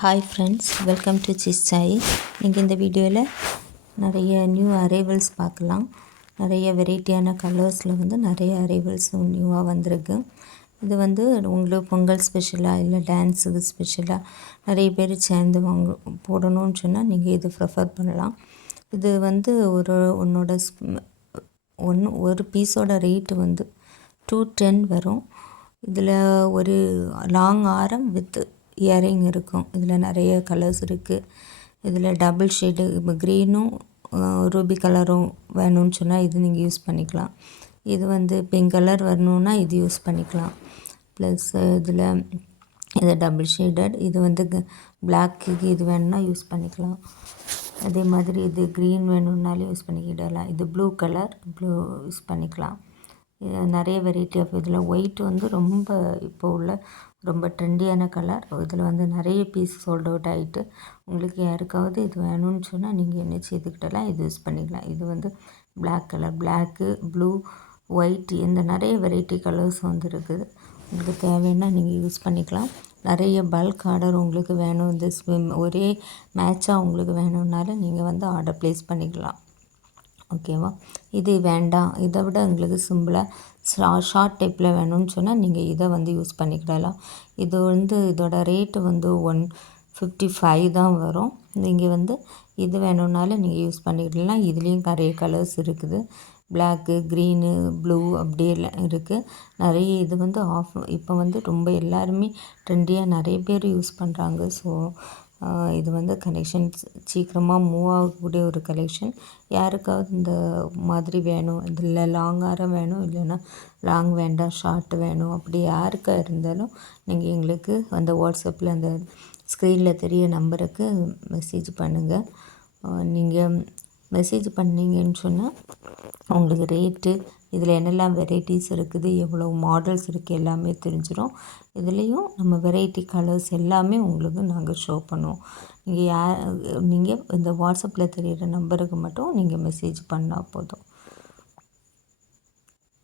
Hi friends, welcome to சிஸ்சாயி. நீங்கள் இந்த வீடியோவில் நிறைய நியூ அரைவல்ஸ் பார்க்கலாம். நிறைய வெரைட்டியான கலர்ஸில் வந்து நிறைய அரைவல்ஸ் நியூவாக வந்திருக்கு. இது வந்து உங்களுக்கு பொங்கல் ஸ்பெஷலாக இல்லை டான்ஸுக்கு ஸ்பெஷலாக நிறைய பேர் சேர்ந்து போடணும்னு சொன்னால் நீங்கள் இது ப்ரிஃபர் பண்ணலாம். இது வந்து ஒரு பீஸோட ரேட்டு வந்து 210 வரும். இதில் ஒரு லாங் ஆரம் வித் இயரிங் இருக்கும். இதில் நிறைய கலர்ஸ் இருக்குது. இதில் டபுள் ஷேடு இப்போ க்ரீனும் ரூபி கலரும் வேணும்னு சொன்னால் இது நீங்கள் யூஸ் பண்ணிக்கலாம். இது வந்து பிங்க் கலர் வரணுன்னா இது யூஸ் பண்ணிக்கலாம். ப்ளஸ் இது டபுள் ஷேடட், இது வந்து பிளாக்குக்கு இது வேணும்னா யூஸ் பண்ணிக்கலாம். அதே மாதிரி இது க்ரீன் வேணும்னாலும் யூஸ் பண்ணிக்கிடலாம். இது ப்ளூ கலர் யூஸ் பண்ணிக்கலாம். நிறைய வெரைட்டி ஆஃப் இதில் ஒயிட் வந்து ரொம்ப இப்போ உள்ள ரொம்ப ட்ரெண்டியான கலர். இதில் வந்து நிறைய பீஸ் சோல்ட் அவுட் ஆகிட்டு உங்களுக்கு யாருக்காவது இது வேணும்னு சொன்னால் நீங்கள் என்ன செய்துக்கிட்டலாம் இது யூஸ் பண்ணிக்கலாம். இது வந்து black colour, black, blue, white, இந்த நிறைய வெரைட்டி கலர்ஸ் வந்து இருக்குது. உங்களுக்கு தேவைன்னா நீங்கள் யூஸ் பண்ணிக்கலாம். நிறைய பல்க் ஆர்டர் உங்களுக்கு வேணும், இந்த ஒரே மேட்சாக உங்களுக்கு வேணும்னாலும் நீங்கள் வந்து ஆர்டர் ப்ளேஸ் பண்ணிக்கலாம். ஓகேவா? இது வேண்டாம், இதை விட உங்களுக்கு சிம்பிளாக ஷார்ட் டைப்பில் வேணும்னு சொன்னால் நீங்கள் இதை வந்து யூஸ் பண்ணிக்கிடலாம். இது வந்து இதோட ரேட்டு வந்து 155 தான் வரும். நீங்கள் வந்து இது வேணும்னாலும் நீங்கள் யூஸ் பண்ணிக்கிடலாம். இதுலேயும் நிறைய கலர்ஸ் இருக்குது. பிளாக்கு, க்ரீனு, ப்ளூ அப்படியெல்லாம் இருக்குது. நிறைய இது வந்து இப்போ வந்து ரொம்ப எல்லாருமே ட்ரெண்டியாக நிறைய பேர் யூஸ் பண்ணுறாங்க. ஸோ இது வந்து கலெக்ஷன்ஸ் சீக்கிரமாக மூவ் ஆகக்கூடிய ஒரு கலெக்ஷன். யாருக்காவது இந்த மாதிரி வேணும், இதில் லாங் ஆரம் வேணும், இல்லைன்னா லாங் வேண்டாம் ஷார்ட் வேணும், அப்படி யாருக்கா இருந்தாலும் நீங்கள் எங்களுக்கு அந்த வாட்ஸ்அப்பில் அந்த ஸ்க்ரீனில் தெரிய நம்பருக்கு மெசேஜ் பண்ணுங்கள். நீங்கள் மெசேஜ் பண்ணிங்கன்னு சொன்னால் உங்களுக்கு ரேட்டு, இதில் என்னெல்லாம் வெரைட்டிஸ் இருக்குது, எவ்வளோ மாடல்ஸ் இருக்குது எல்லாமே தெரிஞ்சிடும். இதுலேயும் நம்ம வெரைட்டி கலர்ஸ் எல்லாமே உங்களுக்கு நாங்கள் ஷோ பண்ணுவோம். நீங்கள் இந்த வாட்ஸ்அப்பில் தெரிகிற நம்பருக்கு மட்டும் நீங்கள் மெசேஜ் பண்ணால் போதும்.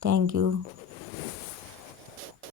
தேங்க்யூ.